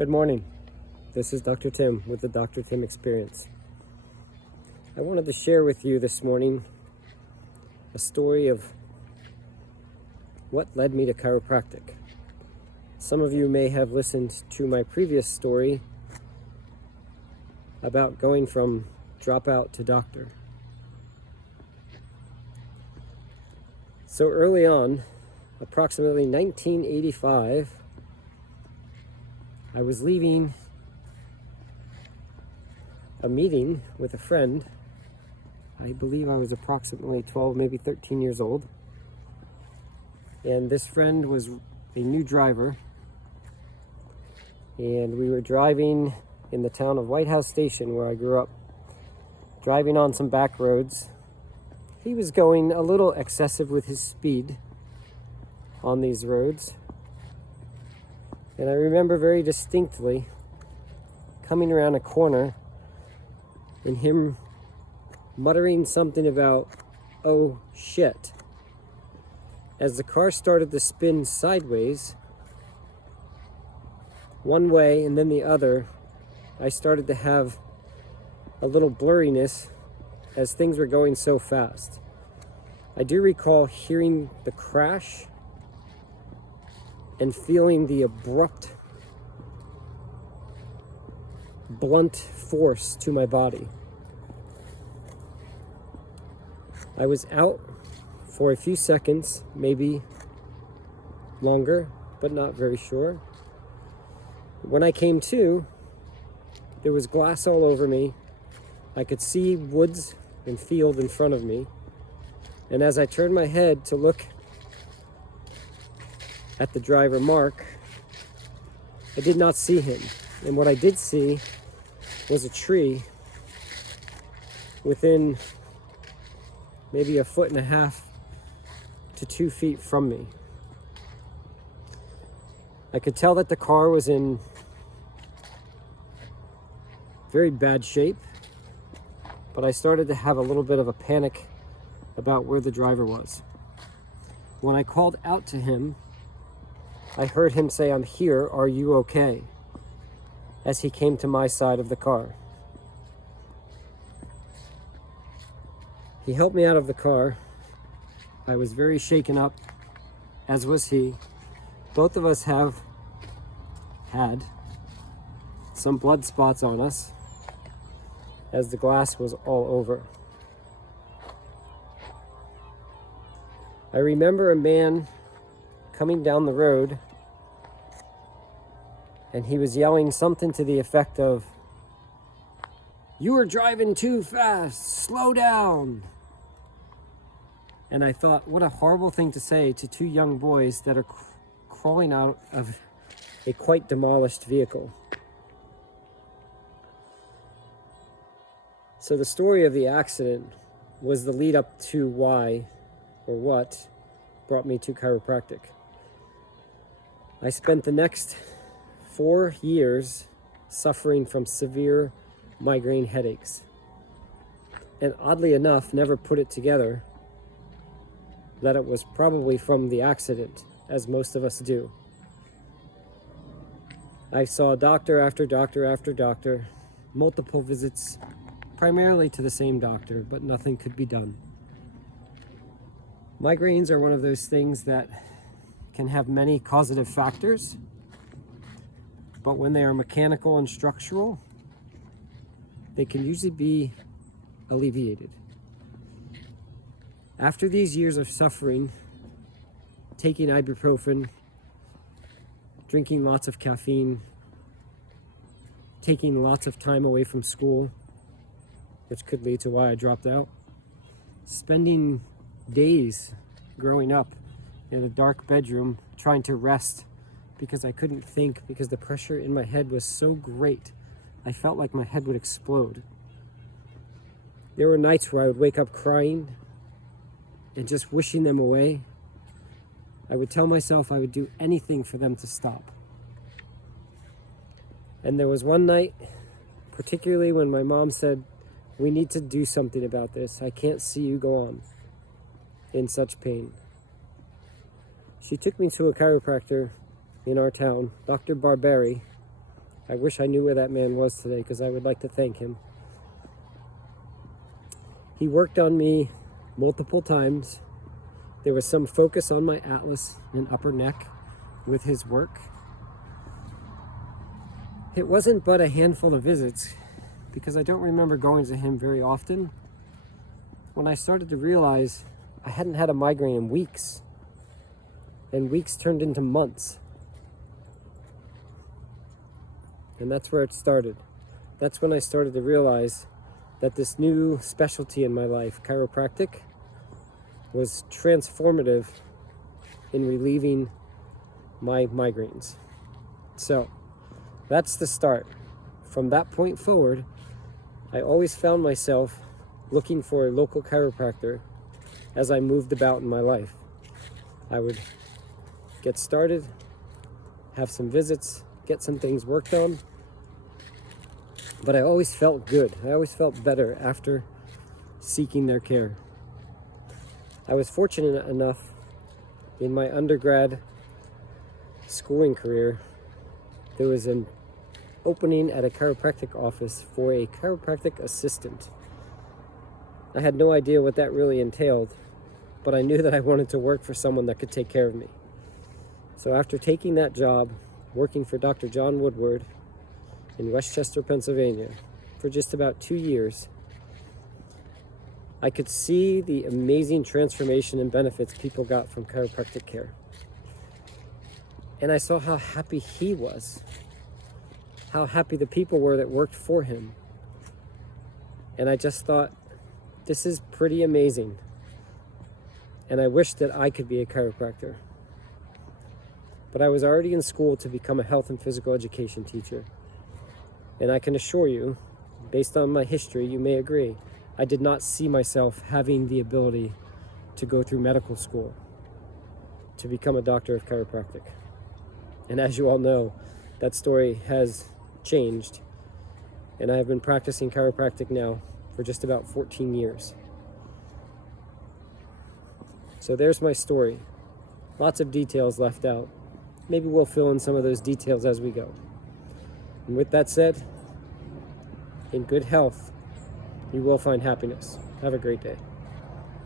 Good morning. This is Dr. Tim with the Dr. Tim Experience. I wanted to share with you this morning a story of what led me to chiropractic. Some of you may have listened to my previous story about going from dropout to doctor. So early on, approximately 1985, I was leaving a meeting with a friend. I believe I was approximately 12, maybe 13 years old. And this friend was a new driver. And we were driving in the town of White House Station, where I grew up, driving on some back roads. He was going a little excessive with his speed on these roads. And I remember very distinctly coming around a corner and him muttering something about, "Oh shit." As the car started to spin sideways, one way and then the other, I started to have a little blurriness as things were going so fast. I do recall hearing the crash and feeling the abrupt, blunt force to my body. I was out for a few seconds, maybe longer, but not very sure. When I came to, there was glass all over me. I could see woods and field in front of me. And as I turned my head to look at the driver, Mark, I did not see him. And what I did see was a tree within maybe 1.5 to 2 feet from me. I could tell that the car was in very bad shape, but I started to have a little bit of a panic about where the driver was. When I called out to him, I heard him say, "I'm here, are you okay?" as he came to my side of the car. He helped me out of the car. I was very shaken up, as was he. Both of us have had some blood spots on us, as the glass was all over. I remember a man coming down the road, and he was yelling something to the effect of, "You are driving too fast, slow down." And I thought, what a horrible thing to say to two young boys that are crawling out of a quite demolished vehicle. So the story of the accident was the lead up to why, or what, brought me to chiropractic. I spent the next 4 years suffering from severe migraine headaches, and oddly enough, never put it together that it was probably from the accident, as most of us do. I saw doctor after doctor after doctor, multiple visits, primarily to the same doctor, but nothing could be done. Migraines are one of those things that can have many causative factors, but when they are mechanical and structural, they can usually be alleviated. After these years of suffering, taking ibuprofen, drinking lots of caffeine, taking lots of time away from school, which could lead to why I dropped out, spending days growing up in a dark bedroom trying to rest because I couldn't think, because the pressure in my head was so great. I felt like my head would explode. There were nights where I would wake up crying and just wishing them away. I would tell myself I would do anything for them to stop. And there was one night, particularly when my mom said, "We need to do something about this. I can't see you go on in such pain." She took me to a chiropractor in our town, Dr. Barberi, I wish I knew where that man was today, because I would like to thank him. He worked on me multiple times. There was some focus on my atlas and upper neck with his work. It wasn't but a handful of visits, because I don't remember going to him very often, when I started to realize I hadn't had a migraine in weeks, and weeks turned into months. And that's where it started. That's when I started to realize that this new specialty in my life, chiropractic, was transformative in relieving my migraines. So that's the start. From that point forward, I always found myself looking for a local chiropractor as I moved about in my life. I would get started, have some visits, get some things worked on, but I always felt good. I always felt better after seeking their care. I was fortunate enough in my undergrad schooling career, there was an opening at a chiropractic office for a chiropractic assistant. I had no idea what that really entailed, but I knew that I wanted to work for someone that could take care of me. So after taking that job, working for Dr. John Woodward in Westchester, Pennsylvania, for just about 2 years, I could see the amazing transformation and benefits people got from chiropractic care. And I saw how happy he was, how happy the people were that worked for him. And I just thought, this is pretty amazing. And I wish that I could be a chiropractor. But I was already in school to become a health and physical education teacher. And I can assure you, based on my history, you may agree, I did not see myself having the ability to go through medical school to become a doctor of chiropractic. And as you all know, that story has changed. And I have been practicing chiropractic now for just about 14 years. So there's my story. Lots of details left out. Maybe we'll fill in some of those details as we go. And with that said, in good health, you will find happiness. Have a great day.